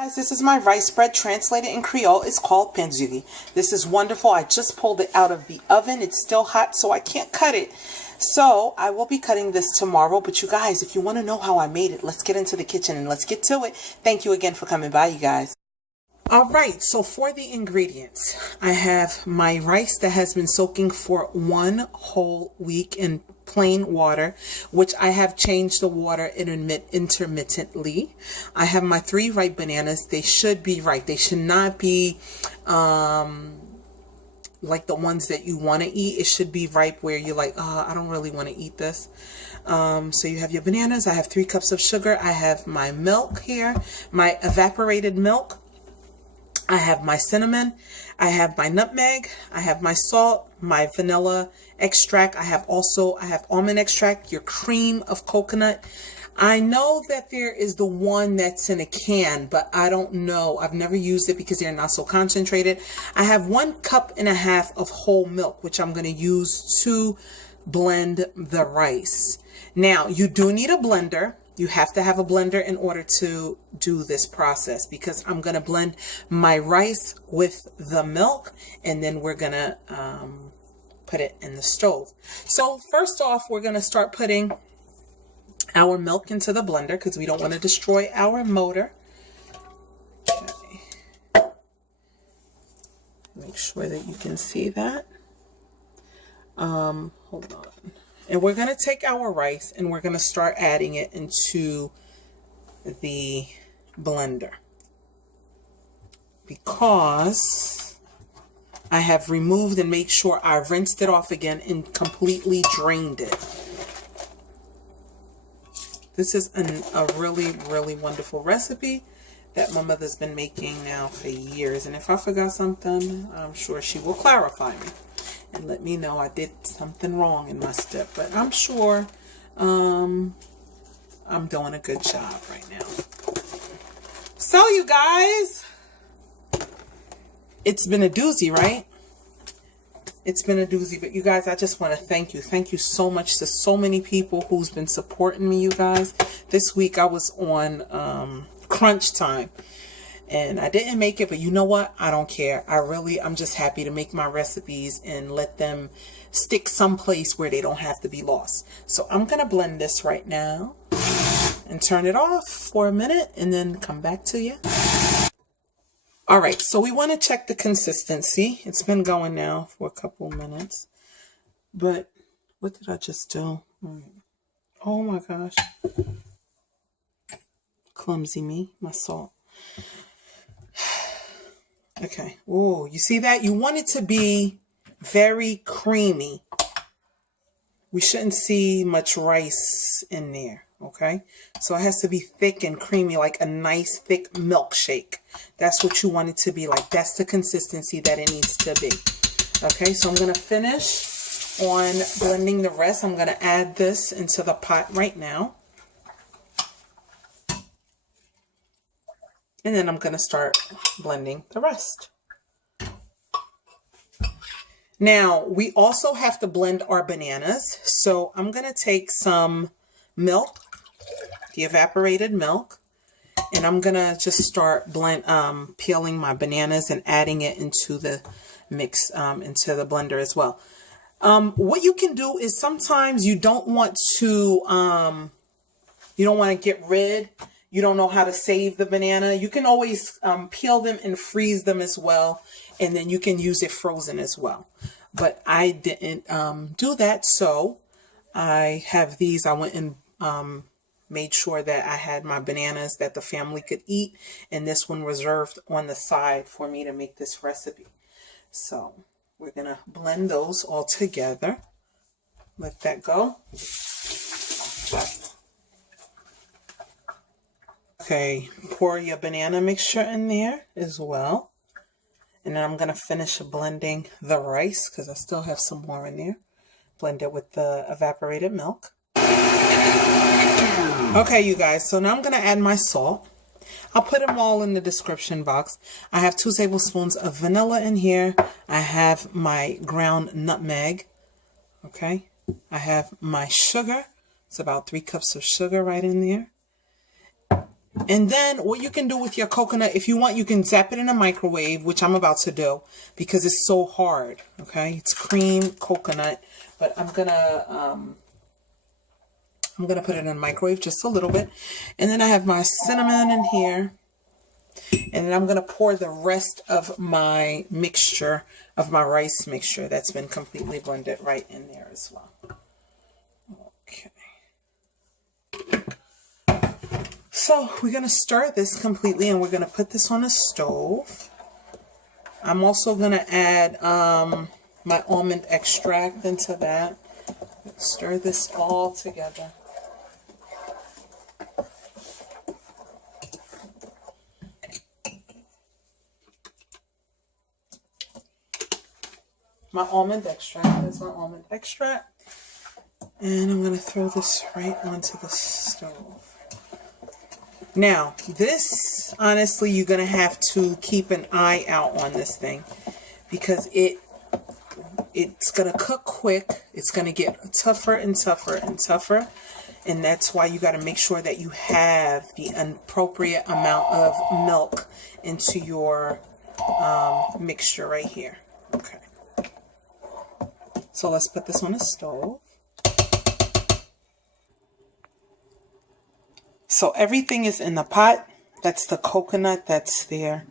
Guys, this is my rice bread translated in Creole. It's called panzuli. This is wonderful. I just pulled it out of the oven. It's still hot, so I can't cut it. So I will be cutting this tomorrow. But you guys, if you want to know how I made it, let's get into the kitchen and let's get to it. Thank you again for coming by, you guys. All right, so for the ingredients, I have my rice that has been soaking for 1 whole week in plain water, which I have changed the water intermittently. I have my 3 ripe bananas. They should be ripe. They should not be like the ones that you want to eat. It should be ripe where you're like, I don't really want to eat this. So you have your bananas. I have 3 cups of sugar. I have my milk here, my evaporated milk. I have my cinnamon, I have my nutmeg, I have my salt, my vanilla extract. I have almond extract, your cream of coconut. I know that there is the one that's in a can, but I don't know. I've never used it because they're not so concentrated. I have 1.5 cups of whole milk, which I'm going to use to blend the rice. Now, you do need a blender. You have to have a blender in order to do this process because I'm going to blend my rice with the milk and then we're going to put it in the stove. So first off, we're going to start putting our milk into the blender because we don't want to destroy our motor. Okay. Make sure that you can see that. Hold on. And we're going to take our rice and we're going to start adding it into the blender because I have removed and made sure I rinsed it off again and completely drained it. This is a really, really wonderful recipe that my mother's been making now for years. And if I forgot something, I'm sure she will clarify me and let me know I did something wrong in my step. But I'm sure I'm doing a good job right now. So you guys, it's been a doozy, right? It's been a doozy, but you guys, I just want to thank you. Thank you so much to so many people who's been supporting me, you guys. This week I was on crunch time. And I didn't make it, but you know what? I don't care. I'm just happy to make my recipes and let them stick someplace where they don't have to be lost. So I'm going to blend this right now and turn it off for a minute and then come back to you. All right, so we want to check the consistency. It's been going now for a couple minutes. But what did I just do? Oh my gosh. Clumsy me, my salt. Okay. Oh, you see that? You want it to be very creamy. We shouldn't see much rice in there. Okay. So it has to be thick and creamy, like a nice thick milkshake. That's what you want it to be like. That's the consistency that it needs to be. Okay. So I'm going to finish on blending the rest. I'm going to add this into the pot right now. And then I'm going to start blending the rest. Now, we also have to blend our bananas. So I'm going to take some milk, the evaporated milk, and I'm going to just start peeling my bananas and adding it into the mix, into the blender as well. What you can do is sometimes you don't want to get rid. You don't know how to save the banana. You can always peel them and freeze them as well. And then you can use it frozen as well. But I didn't do that. So I have these. I went and made sure that I had my bananas that the family could eat. And this one reserved on the side for me to make this recipe. So we're going to blend those all together. Let that go. Okay, pour your banana mixture in there as well. And then I'm going to finish blending the rice because I still have some more in there. Blend it with the evaporated milk. Okay, you guys, so now I'm going to add my salt. I'll put them all in the description box. I have 2 tablespoons of vanilla in here. I have my ground nutmeg. Okay, I have my sugar. It's about 3 cups of sugar right in there. And then what you can do with your coconut, if you want, you can zap it in a microwave, which I'm about to do because it's so hard. Okay, it's cream coconut, but I'm gonna put it in a microwave just a little bit. And then I have my cinnamon in here. And then I'm going to pour the rest of my mixture, of my rice mixture that's been completely blended, right in there as well. Okay. So we're going to stir this completely and we're going to put this on a stove. I'm also going to add my almond extract into that. Stir this all together. My almond extract. That's my almond extract. And I'm going to throw this right onto the stove. Now, this, honestly, you're going to have to keep an eye out on this thing because it's going to cook quick. It's going to get tougher and tougher and tougher. And that's why you got to make sure that you have the appropriate amount of milk into your mixture right here. Okay. So let's put this on the stove. So everything is in the pot. That's the coconut that's there.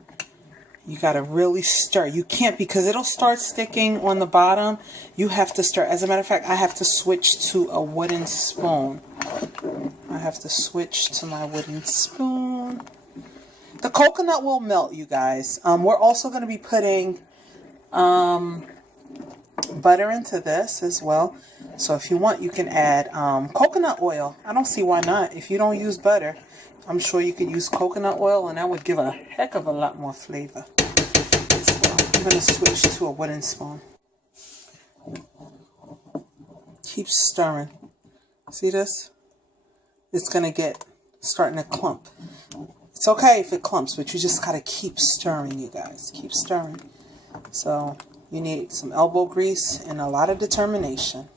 You got to really stir. You can't, because it'll start sticking on the bottom. You have to stir. As a matter of fact, I have to switch to a wooden spoon. I have to switch to my wooden spoon. The coconut will melt, you guys. We're also going to be putting butter into this as well. So if you want, you can add coconut oil. I don't see why not. If you don't use butter, I'm sure you could use coconut oil and that would give a heck of a lot more flavor. So I'm going to switch to a wooden spoon. Keep stirring. See this? It's going to get starting to clump. It's okay if it clumps, but you just got to keep stirring, you guys. Keep stirring. So you need some elbow grease and a lot of determination.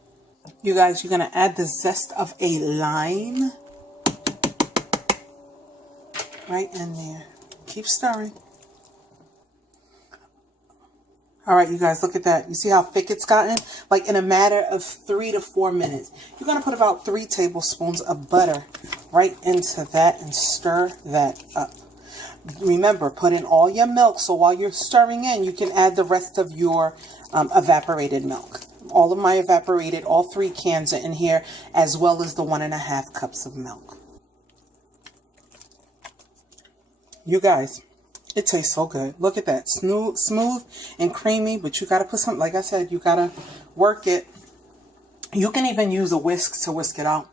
You guys, you're going to add the zest of a lime right in there. Keep stirring. All right, you guys, look at that. You see how thick it's gotten? Like in a matter of 3 to 4 minutes. You're going to put about 3 tablespoons of butter right into that and stir that up. Remember, put in all your milk, so while you're stirring in, you can add the rest of your evaporated milk. All of my evaporated, all 3 cans are in here, as well as the 1.5 cups of milk. You guys, it tastes so good. Look at that. Smooth and creamy, but you got to put some, like I said, you got to work it. You can even use a whisk to whisk it out,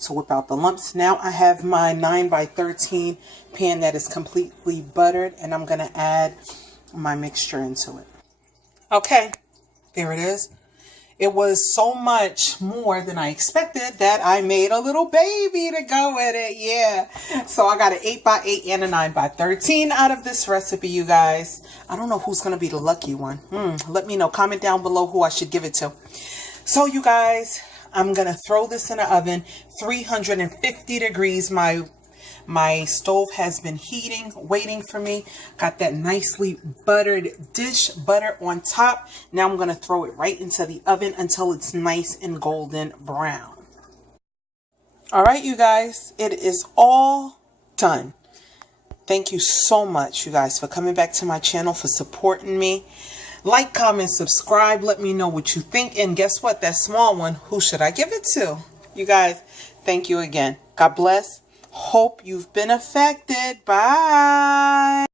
to whip out the lumps. Now I have my 9x13 pan that is completely buttered, and I'm going to add my mixture into it. Okay, there it is. It was so much more than I expected that I made a little baby to go with it. Yeah. So I got an 8x8 and a 9x13 out of this recipe, you guys. I don't know who's going to be the lucky one. Let me know. Comment down below who I should give it to. So you guys, I'm going to throw this in the oven. 350 degrees. My stove has been heating, waiting for me. Got that nicely buttered dish butter on top. Now I'm going to throw it right into the oven until it's nice and golden brown. All right, you guys, it is all done. Thank you so much, you guys, for coming back to my channel, for supporting me. Like, comment, subscribe. Let me know what you think. And guess what? That small one, who should I give it to? You guys, thank you again. God bless. Hope you've been affected. Bye.